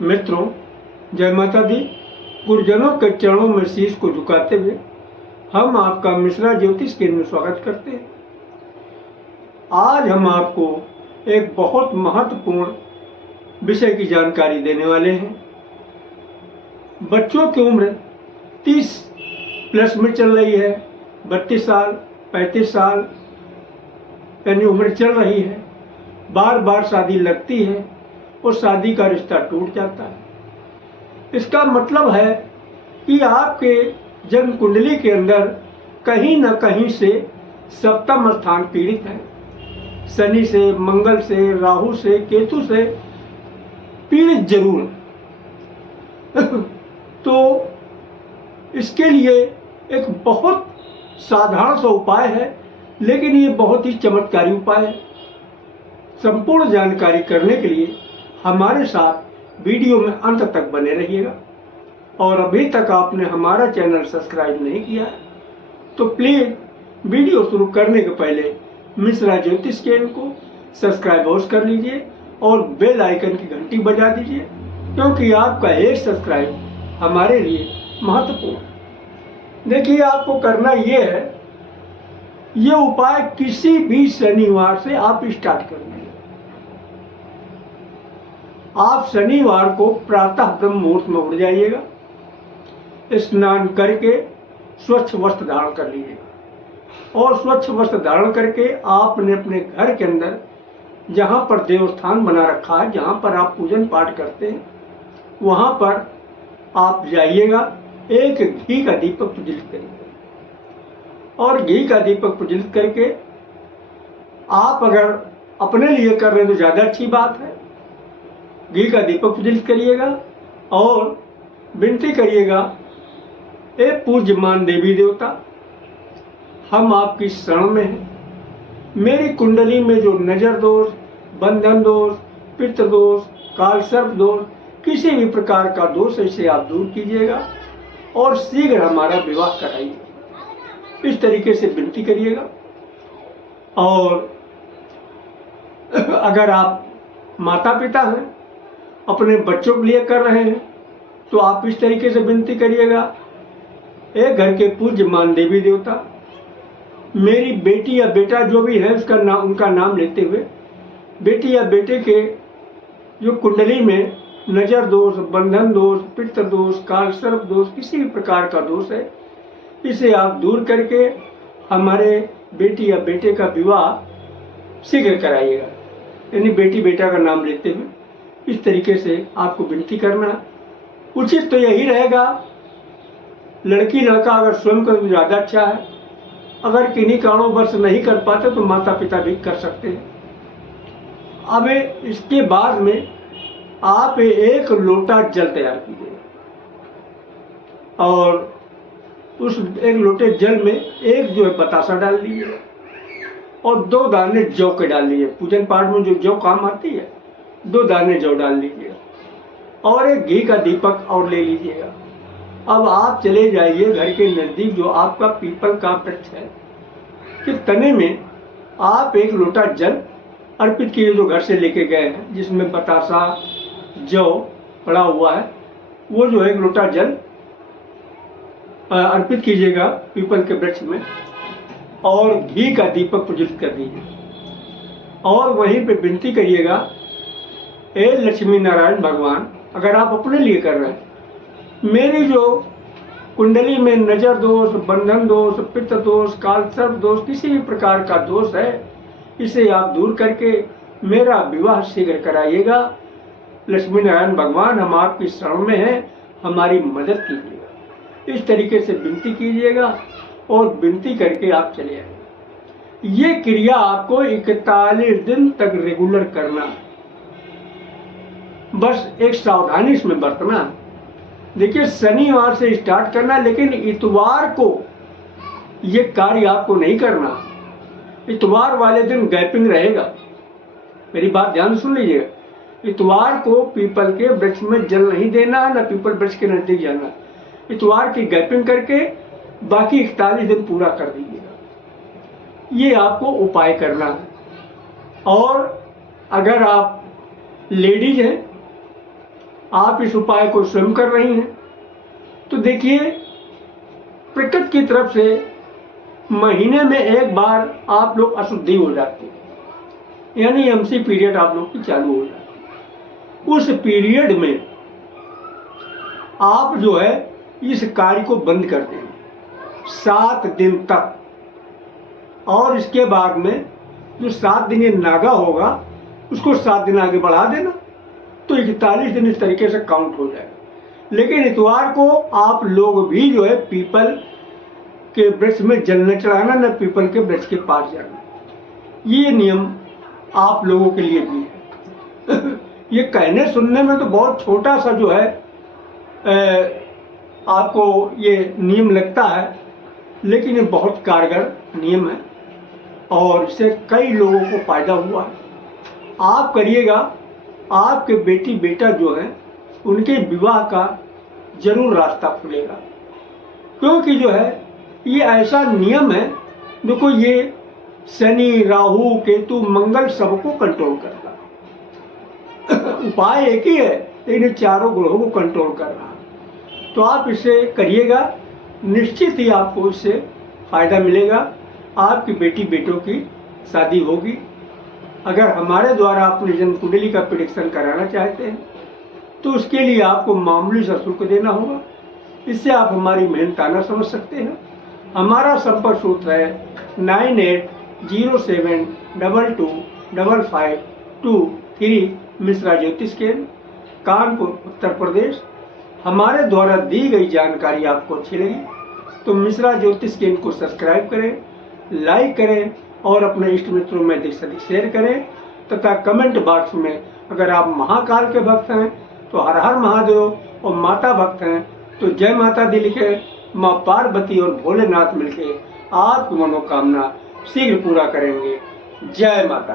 मित्रों, जय माता दी। गुरुजनों के चरणों में शीश को झुकाते हुए हम आपका मिश्रा ज्योतिष केंद्र में स्वागत करते हैं। आज हम आपको एक बहुत महत्वपूर्ण विषय की जानकारी देने वाले हैं। बच्चों की उम्र 30 प्लस में चल रही है, 32 साल 35 साल यानी उम्र चल रही है। बार बार शादी लगती है और शादी का रिश्ता टूट जाता है। इसका मतलब है कि आपके जन्म कुंडली के अंदर कहीं न कहीं से सप्तम स्थान पीड़ित है। शनि से, मंगल से, राहु से, केतु से पीड़ित जरूर है। तो इसके लिए एक बहुत साधारण सा उपाय है, लेकिन ये बहुत ही चमत्कारी उपाय है। संपूर्ण जानकारी करने के लिए हमारे साथ वीडियो में अंत तक बने रहिएगा। और अभी तक आपने हमारा चैनल सब्सक्राइब नहीं किया है तो प्लीज वीडियो शुरू करने के पहले मिश्रा ज्योतिष केंद्र को सब्सक्राइब अवश्य कर लीजिए और बेल आइकन की घंटी बजा दीजिए, क्योंकि आपका एक सब्सक्राइब हमारे लिए महत्वपूर्ण है। देखिए, आपको करना ये है, ये उपाय किसी भी शनिवार से आप स्टार्ट कर दीजिए। आप शनिवार को प्रातः ब्रह्म मुहूर्त में उठ जाइएगा, स्नान करके स्वच्छ वस्त्र धारण कर लीजिएगा और स्वच्छ वस्त्र धारण करके आपने अपने घर के अंदर जहां पर देवस्थान बना रखा है, जहां पर आप पूजन पाठ करते हैं, वहां पर आप जाइएगा। एक घी का दीपक प्रज्वलित करिएगा और घी का दीपक प्रज्वलित करके आप अगर अपने लिए कर रहे हैं तो ज्यादा अच्छी बात है। घी का दीपक प्रज्वलित करिएगा और विनती करिएगा, ए पूज्यमान देवी देवता, हम आपकी शरण में हैं। मेरी कुंडली में जो नजर दोष, बंधन दोष, पितृ दोष, काल सर्प दोष, किसी भी प्रकार का दोष है, इसे आप दूर कीजिएगा और शीघ्र हमारा विवाह कराइए। इस तरीके से विनती करिएगा। और अगर आप माता पिता हैं, अपने बच्चों के लिए कर रहे हैं, तो आप इस तरीके से विनती करिएगा, एक घर के पूज्यमान देवी देवता, मेरी बेटी या बेटा जो भी है उसका नाम, उनका नाम लेते हुए, बेटी या बेटे के जो कुंडली में नजर दोष, बंधन दोष, पितृ दोष, काल सर्प दोष, किसी भी प्रकार का दोष है, इसे आप दूर करके हमारे बेटी या बेटे का विवाह शीघ्र कराइएगा। यानी बेटी बेटा का नाम लेते हुए इस तरीके से आपको विनती करना उचित तो यही रहेगा। लड़की लड़का अगर स्वयं कर तो ज़्यादा अच्छा है। अगर किन्हीं कारणोंवश नहीं कर पाते तो माता पिता भी कर सकते हैं। अब इसके बाद में आप एक लोटा जल तैयार कीजिए और उस एक लोटे जल में एक जो है बतासा डाल लीजिए और 2 दाने जौ के डाल लीजिए। पूजन पाठ में जो जौ काम आती है, 2 दाने जौ डाल लीजिए और एक घी का दीपक और ले लीजिएगा। अब आप चले जाइए घर के नजदीक जो आपका पीपल का वृक्ष है कि तने में आप एक लोटा जल अर्पित कीजिए, जो घर से लेके गए हैं, जिसमें बतासा जौ पड़ा हुआ है, वो जो एक लोटा जल अर्पित कीजिएगा पीपल के वृक्ष में और घी का दीपक प्रज्वलित कर दीजिए और वहीं पे विनती करिएगा, ए लक्ष्मी नारायण भगवान, अगर आप अपने लिए कर रहे हैं, मेरी जो कुंडली में नजर दोष, बंधन दोष, पितृ दोष, काल सर्प दोष, किसी भी प्रकार का दोष है, इसे आप दूर करके मेरा विवाह शीघ्र कराइएगा। लक्ष्मी नारायण भगवान, हम आपकी शरण में हैं, हमारी मदद कीजिएगा। इस तरीके से विनती कीजिएगा और विनती करके आप चले आइए। ये क्रिया आपको 41 दिन तक रेगुलर करना है। बस एक सावधानी इसमें बरतना है। देखिए, शनिवार से स्टार्ट करना, लेकिन इतवार को ये कार्य आपको नहीं करना। इतवार वाले दिन गैपिंग रहेगा। मेरी बात ध्यान सुन लीजिएगा। इतवार को पीपल के वृक्ष में जल नहीं देना है, ना पीपल वृक्ष के नजदीक जाना। इतवार की गैपिंग करके बाकी 41 दिन पूरा कर दीजिएगा। ये आपको उपाय करना है। और अगर आप लेडीज हैं आप इस उपाय को स्वयं कर रही हैं, तो देखिए प्रकृति की तरफ से महीने में एक बार आप लोग अशुद्धि हो जाती है, यानी एमसी पीरियड आप लोग की चालू हो जाती है। उस पीरियड में आप जो है इस कार्य को बंद कर देंगे 7 दिन तक, और इसके बाद में जो 7 दिन ये नागा होगा उसको 7 दिन आगे बढ़ा देना, तो 41 दिन इस तरीके से काउंट हो जाएगा। लेकिन इतवार को आप लोग भी जो है पीपल के वृक्ष में जल न चढ़ाना, न पीपल के वृक्ष के पास जाना। ये नियम आप लोगों के लिए भी है। ये कहने सुनने में तो बहुत छोटा सा जो है आपको ये नियम लगता है, लेकिन ये बहुत कारगर नियम है और इससे कई लोगों को फायदा हुआ है। आप करिएगा, आपके बेटी बेटा जो है उनके विवाह का जरूर रास्ता खुलेगा, क्योंकि जो है ये ऐसा नियम है। देखो ये शनि, राहु, केतु, मंगल सबको कंट्रोल करता है। उपाय एक ही है, लेकिन चारों ग्रहों को कंट्रोल कर रहा है। तो आप इसे करिएगा, निश्चित ही आपको इससे फायदा मिलेगा। आपकी बेटी बेटों की शादी होगी। अगर हमारे द्वारा अपनी जन्म कुंडली का प्रेडिक्शन कराना चाहते हैं तो उसके लिए आपको मामूली सा शुल्क देना होगा। इससे आप हमारी मेहनताना समझ सकते हैं। हमारा संपर्क सूत्र है 9807225523 मिश्रा ज्योतिष केंद्र, कानपुर, उत्तर प्रदेश। हमारे द्वारा दी गई जानकारी आपको अच्छी लगी तो मिश्रा ज्योतिष केंद्र को सब्सक्राइब करें, लाइक करें और अपने इष्ट मित्रों में अधिक से अधिक शेयर करें, तथा कमेंट बॉक्स में अगर आप महाकाल के भक्त हैं तो हर हर महादेव, और माता भक्त हैं तो जय माता दी लिखे। माँ पार्वती और भोलेनाथ मिलके आपकी मनोकामना शीघ्र पूरा करेंगे। जय माता।